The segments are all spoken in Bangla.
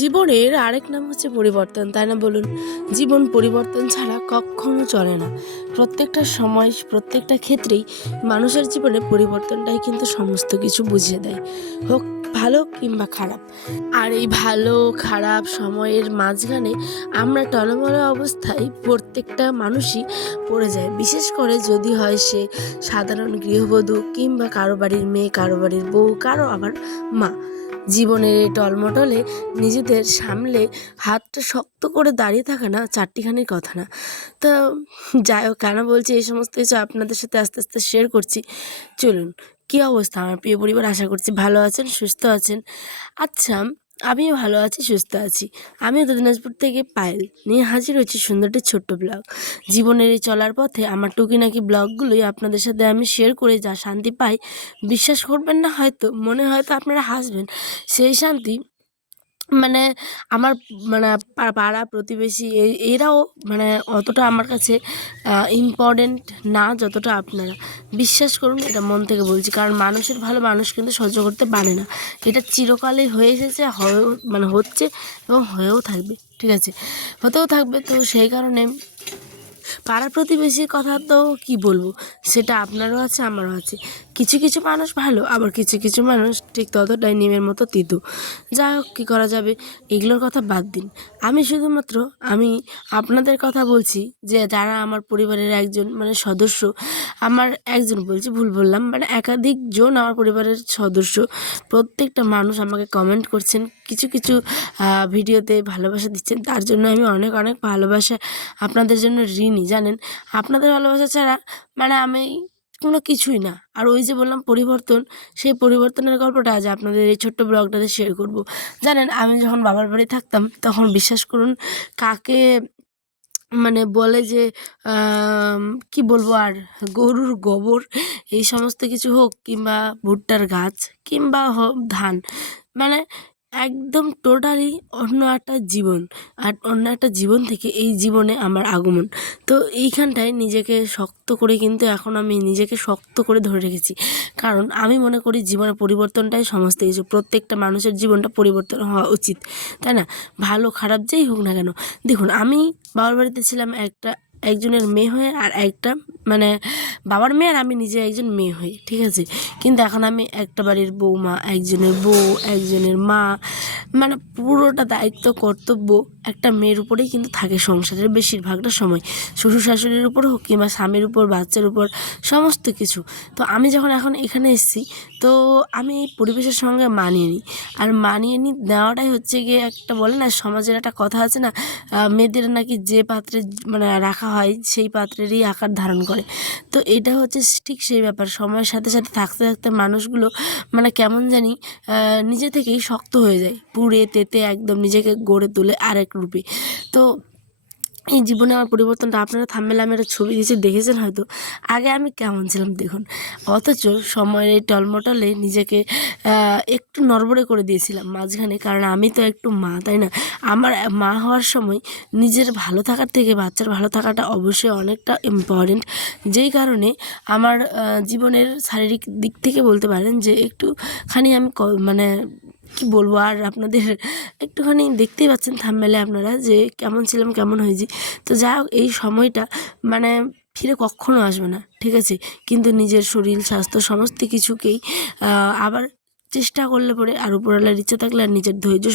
জীবনের আরেক নাম হচ্ছে পরিবর্তন, তাই না বলুন? জীবন পরিবর্তন ছাড়া কখনো চলে না। প্রত্যেকটা সময়, প্রত্যেকটা ক্ষেত্রেই মানুষের জীবনে পরিবর্তনটাই কিন্তু সমস্ত কিছু বুঝিয়ে দেয়, হোক ভালো কিংবা খারাপ। আর এই ভালো খারাপ সময়ের মাঝখানে আমরা টলমল অবস্থায় প্রত্যেকটা মানুষই পড়ে যায়, বিশেষ করে যদি হয় সে সাধারণ গৃহবধূ কিংবা কারো বাড়ির মেয়ে, কারো বাড়ির বউ, কারো আবার মা। জীবনের এই টলমটলে নিজেদের সামলে হাতটা শক্ত করে দাঁড়িয়ে থাকা না চারটিখানির কথা না। তো যাই হোক, কেন বলছি এই সমস্ত কিছু আপনাদের সাথে আস্তে আস্তে শেয়ার করছি। চলুন, কী অবস্থা আমার প্রিয় পরিবার? আশা করছি ভালো আছেন, সুস্থ আছেন। আচ্ছা, আমিও ভালো আছি, সুস্থ আছি। আমি উত্তর দিনাজপুর থেকে পায়েল নিয়ে হাজির হয়েছি সুন্দর একটি ছোট্ট ব্লগ। জীবনের এই চলার পথে আমার টুকিনাকি ব্লগগুলোই আপনাদের সাথে আমি শেয়ার করে যা শান্তি পাই, বিশ্বাস করবেন না, হয়তো মনে হয়তো আপনারা হাসবেন। সেই শান্তি মানে আমার মানে পাড়া প্রতিবেশী এরাও মানে অতটা আমার কাছে ইম্পর্টেন্ট না যতটা আপনারা। বিশ্বাস করুন, এটা মন থেকে বলছি, কারণ মানুষের ভালো মানুষ কিন্তু সহ্য করতে পারে না। এটা চিরকালই হয়ে এসেছে, হচ্ছে এবং হয়েও থাকবে। ঠিক আছে, হতেও থাকবে। তো সেই কারণে পাড়া প্রতিবেশীর কথা তো কি বলবো, সেটা আপনারও আছে, আমারও আছে। কিছু কিছু মানুষ ভালো, আবার কিছু কিছু মানুষ ঠিক ততটাই নিমের মতো তিতো। যাই হোক, কী করা যাবে, এগুলোর কথা বাদ দিন। আমি শুধুমাত্র আপনাদের কথা বলছি, যে যারা আমার পরিবারের একজন সদস্য, আমার একজন বলছি, ভুল বললাম, একাধিক জন আমার পরিবারের সদস্য। প্রত্যেকটা মানুষ আমাকে কমেন্ট করছেন, কিছু কিছু ভিডিওতে ভালোবাসা দিচ্ছেন, তার জন্য আমি অনেক অনেক ভালোবাসা আপনাদের জন্য ঋণী। জানেন, আপনাদের ভালোবাসা ছাড়া আমি কোনো কিছুই না। আর ওই যে বললাম পরিবর্তন, সেই পরিবর্তনের গল্পটা আজ আপনাদের এই ছোট্ট ব্লগটাতে শেয়ার করব। জানেন, আমি যখন বাবার বাড়ি থাকতাম তখন বিশ্বাস করুন, কাকে বলে যে কি বলবো আর, গরুর গোবর এই সমস্ত কিছু হোক, কিংবা ভুট্টার গাছ, কিংবা হোক ধান, মানে একদম টোটালি অন্য একটা জীবন। আর অন্য একটা জীবন থেকে এই জীবনে আমার আগমন। তো এইখানটায় নিজেকে শক্ত করে, কিন্তু এখন আমি নিজেকে শক্ত করে ধরে রেখেছি, কারণ আমি মনে করি জীবনের পরিবর্তনটাই সমস্ত কিছু। প্রত্যেকটা মানুষের জীবনটা পরিবর্তন হওয়া উচিত, তাই না? ভালো খারাপ যেই হোক না কেন। দেখুন, আমি বাবার বাড়িতে ছিলাম একজনের মেয়ে হয়ে, আর একটা বাবার মেয়ে, আর আমি নিজে একজন মেয়ে হয়ে, ঠিক আছে? কিন্তু এখন আমি একটা বাড়ির বৌমা, একজনের বউ, একজনের মা। পুরোটা দায়িত্ব কর্তব্য একটা মেয়ের উপরেই কিন্তু থাকে সংসারের বেশিরভাগটা সময়। শ্বশুর শাশুড়ির উপর হোক, কিংবা স্বামীর উপর, বাচ্চার উপর, সমস্ত কিছু। তো আমি যখন এখন এখানে এসেছি, তো আমি এই পরিবেশের সঙ্গে মানিয়ে নিই। আর মানিয়ে নেওয়াটাই হচ্ছে গিয়ে, একটা বলে না, সমাজের একটা কথা আছে না, মেয়েদের নাকি যে পাত্রে রাখা হয় সেই পাত্রেরই আকার ধারণ করে। তো এটা হচ্ছে ঠিক সেই ব্যাপার। সময়ের সাথে সাথে থাকতে থাকতে মানুষগুলো কেমন জানি নিজে থেকেই শক্ত হয়ে যায়, পুড়ে তেতে একদম নিজেকে গড়ে তোলে আরেক রূপে। তো এই জীবনে আমার পরিবর্তনটা আপনারা থাম্বনেলে আমি একটা ছবি দিয়েছি, দেখেছেন হয়তো। আগে আমি কেমন ছিলাম দেখুন, অথচ সময়ের এই টলমটলে নিজেকে একটু নড়বড়ে করে দিয়েছিলাম মাঝখানে, কারণ আমি তো একটু মা, তাই না? আমার মা হওয়ার সময় নিজের ভালো থাকার থেকে বাচ্চার ভালো থাকাটা অবশ্যই অনেকটা ইম্পর্টেন্ট। যেই কারণে আমার জীবনের শারীরিক দিক থেকে বলতে পারেন যে একটুখানি আমি কি বলবো আর আপনাদের, একটুখানি দেখতেই পাচ্ছেন থাম্বনেলে আপনারা যে কেমন ছিলাম, কেমন হয়েছি। তো যাই হোক, এই সময়টা ফিরে কখনো আসবে না, ঠিক আছে? কিন্তু নিজের শরীর স্বাস্থ্য সমস্ত কিছুকেই আবার চেষ্টা করলে পরে, আর উপরওয়ালার ইচ্ছা থাকলে, আর নিজের ধৈর্য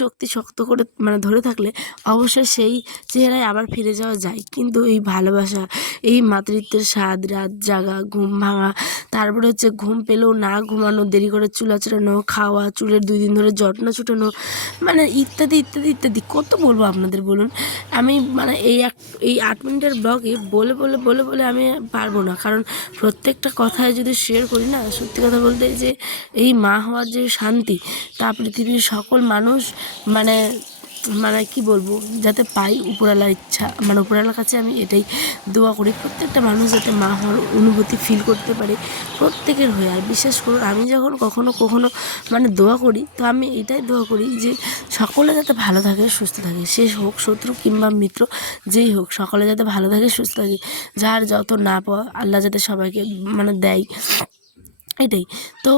শক্তি শক্ত করে ধরে থাকলে অবশ্যই সেই চেহারায় আবার ফিরে যাওয়া যায়। কিন্তু এই ভালোবাসা, এই মাতৃত্বের স্বাদ, রাত জাগা, ঘুম ভাঙা, তারপরে হচ্ছে ঘুম পেলেও না ঘুমানো, দেরি করে চুল আঁচড়ানো, খাওয়া, চুলের 2 দিন ধরে জটনা ছুটানো, ইত্যাদি ইত্যাদি ইত্যাদি, কত বলবো আপনাদের বলুন? আমি এই 8 মিনিটের ব্লগে বলে বলে বলে বলে আমি পারবো না, কারণ প্রত্যেকটা কথায় যদি শেয়ার করি না, সত্যি কথা বলতে যে এই মা হওয়ার যে শান্তি, তা পৃথিবীর সকল মানুষ মানে কি বলবো, যাতে পাই, উপরওয়ালার ইচ্ছা, উপরওয়ালার কাছে আমি এটাই দোয়া করি, প্রত্যেকটা মানুষ যাতে মা হওয়ার অনুভূতি ফিল করতে পারে প্রত্যেকের হয়ে। আর বিশ্বাস করুন, আমি যখন কখনো কখনো দোয়া করি, তো আমি এটাই দোয়া করি যে সকলে যাতে ভালো থাকে, সুস্থ থাকে, সে হোক শত্রু কিংবা মিত্র, যেই হোক, সকলে যাতে ভালো থাকে, সুস্থ থাকে, যার যত না পাওয়া আল্লাহ যাতে সবাইকে দেয়। এটাই। তো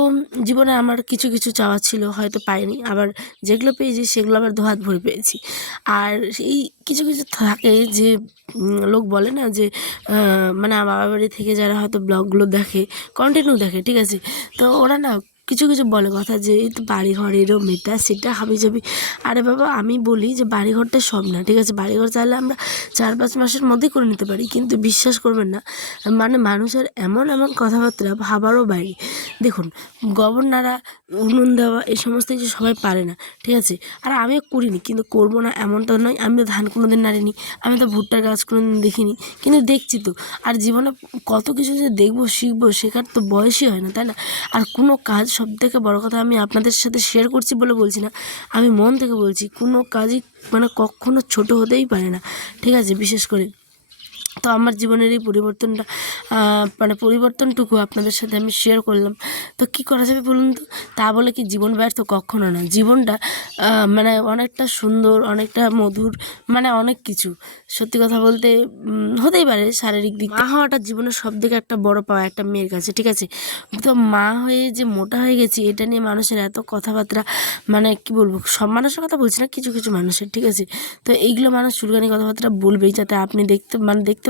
জীবনে আমার কিছু, কিছু চাওয়া ছিল হয়তো পাইনি। আবার যেগুলো পেয়েছি সেগুলো আবার দুহাত ভরে পেয়েছি। আর এই কিছু, কিছু থাকে যে লোক বলে না যে মানে আমার বাবার বাড়ি থেকে যারা হয়তো ব্লগগুলো দেখে, কন্টিনিউ দেখে, ঠিক আছে? তো ওরা না কিছু, কিছু বলে কথা যে এই তো বাড়িঘর এরম এটা সেটা হাবিজাবি। আরে বাবা, আমি বলি যে বাড়িঘরটা সব না, ঠিক আছে? বাড়িঘর চাইলে আমরা ৪-৫ মাসের মধ্যেই করে নিতে পারি। কিন্তু বিশ্বাস করবেন না, মানে মানুষের এমন, এমন কথাবার্তা ভাবারও বাইরে। দেখুন, গোবর নাড়া, উনুন দেওয়া এই সমস্ত কিছু সবাই পারে না, ঠিক আছে? আর আমিও করিনি, কিন্তু করবো না এমনটা নয়। আমি তো ধান কোনোদিন নাড়িনি, আমি তো ভুট্টার গাছ কোনোদিন দেখিনি, কিন্তু দেখছি তো। আর জীবনে কত কিছু যে দেখবো, শিখবো, শেখার তো বয়সই হয় না, তাই না? আর কোনো কাজ, সবথেকে বড় কথা, আমি আপনাদের সাথে শেয়ার করছি বলে বলছি না, আমি মন থেকে বলছি, কোনো কাজই মানে কখনো ছোট হতেই পারে না, ঠিক আছে? বিশেষ করে তো আমার জীবনের এই পরিবর্তনটা, মানে পরিবর্তনটুকু আপনাদের সাথে আমি শেয়ার করলাম। তো কী করা যাবে বলুন তো? তা বলে কি জীবন ব্যর্থ? কখনো না। জীবনটা মানে অনেকটা সুন্দর, অনেকটা মধুর, মানে অনেক কিছু। সত্যি কথা বলতে হতেই পারে শারীরিক দিক মা হওয়াটা জীবনের সবথেকে একটা বড় পাওয়া একটা মেয়ের কাছে, ঠিক আছে? তো মা হয়ে যে মোটা হয়ে গেছি এটা নিয়ে মানুষের এত কথাবার্তা, মানে কি বলবো, সব মানুষের কথা বলছি না, কিছু কিছু মানুষের, ঠিক আছে? তো এইগুলো মানুষ চুলকানি কথাবার্তা বলবেই, যাতে আপনি দেখতে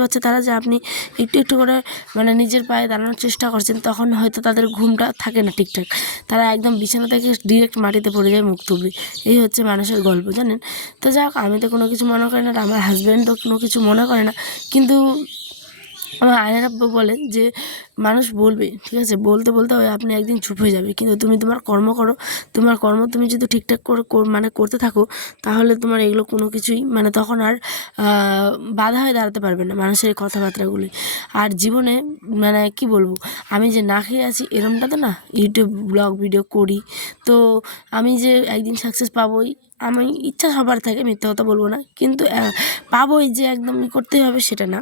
পাচ্ছে তারা যে আপনি একটু একটু করে মানে নিজের পায়ে দাঁড়ানোর চেষ্টা করছেন, তখন হয়তো তাদের ঘুমটা থাকে না ঠিকঠাক, তারা একদম বিছানা থেকে ডিরেক্ট মাটিতে পড়ে যায় মুখ থুবড়ে। এই হচ্ছে মানুষের গল্প, জানেন? তো যাই হোক, আমি তো কোনো কিছু মনে করি না, আর আমার হাজব্যান্ডও কোনো কিছু মনে করে না। কিন্তু আমার আয়নার আব্বু বলেন যে মানুষ বলবে, ঠিক আছে? বলতে বলতে ওই আপনি একদিন চুপ হয়ে যাবে, কিন্তু তুমি তোমার কর্ম করো। তোমার কর্ম তুমি যদি ঠিকঠাক করে মানে করতে থাকো, তাহলে তোমার এগুলো কোনো কিছুই মানে তখন আর বাধা হয়ে দাঁড়াতে পারবে না মানুষের এই কথাবার্তাগুলি। আর জীবনে মানে কি বলবো, আমি যে না খেয়ে আছি এরমটা তো না, ইউটিউব ব্লগ ভিডিও করি, তো আমি যে একদিন সাকসেস পাবোই, আমি ইচ্ছা সবার থাকে, মিথ্যা কথা বলবো না, কিন্তু পাবোই যে একদম করতেই হবে সেটা না।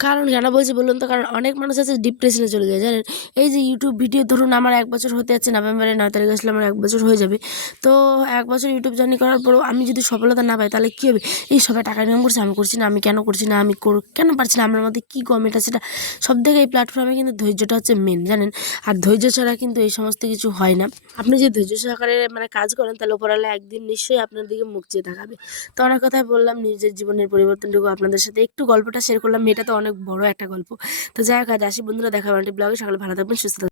কারণ কেন বলছি বলুন তো? কারণ অনেক মানুষ আছে ডিপ্রেশনে চলে যায়, জানেন? এই যে ইউটিউব ভিডিও, ধরুন আমার ১ বছর হতে যাচ্ছে, নভেম্বরের ৯ তারিখ আসলে আমার ১ বছর হয়ে যাবে। তো ১ বছর ইউটিউব জার্নি করার পরেও আমি যদি সফলতা না পাই, তাহলে কী হবে? এই সবাই টাকা ইনকাম করছে, আমি করছি না, আমি কেন করছি না, আমি কেন পারছি না, আমার মধ্যে কী কম, এটা সেটা। সবথেকে এই প্ল্যাটফর্মে কিন্তু ধৈর্যটা হচ্ছে মেন, জানেন? আর ধৈর্য ছাড়া কিন্তু এই সমস্ত কিছু হয় না। আপনি যে ধৈর্য সহকারে মানে কাজ করেন, তাহলে উপরওয়ালা একদিন নিশ্চয়ই আপনার দিকে মুখ চেয়ে তাকাবে। তো অনেক কথাই বললাম, নিজের জীবনের পরিবর্তনটুকু আপনাদের সাথে একটু গল্পটা শেয়ার করলাম। এটা তো অনেক বড় একটা গল্প। তো যাই হোক, আজ আসি বন্ধুরা, দেখা হবে আরেকটি ব্লগে। সকলে ভালো থাকবেন, সুস্থ থাকবেন।